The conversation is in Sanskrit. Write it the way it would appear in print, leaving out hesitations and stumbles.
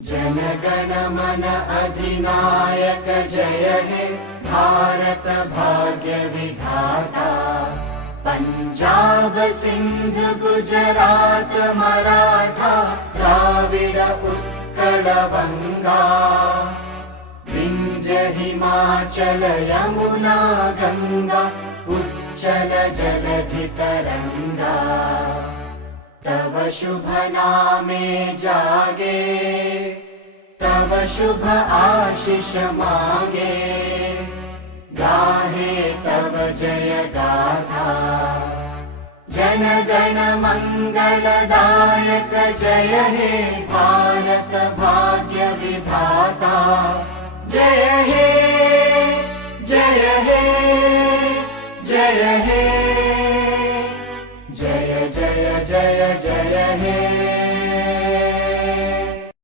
जनगण मन अधिनायक जय हे भारत भाग्य विधाता। पंजाब सिंध गुजरात मराठा द्राविड उत्कल बंगा। विंध्य हिमाचल यमुना गंगा उच्चल जलधि तरंगा। तव शुभ नामे जागे तव शुभ आशीष मांगे। गाहे तव जय गाथा जन गण मंगलदायक जय हे भारत भाग्य विधाता। जय हे जय हे जय हे जय जय जय जय हे।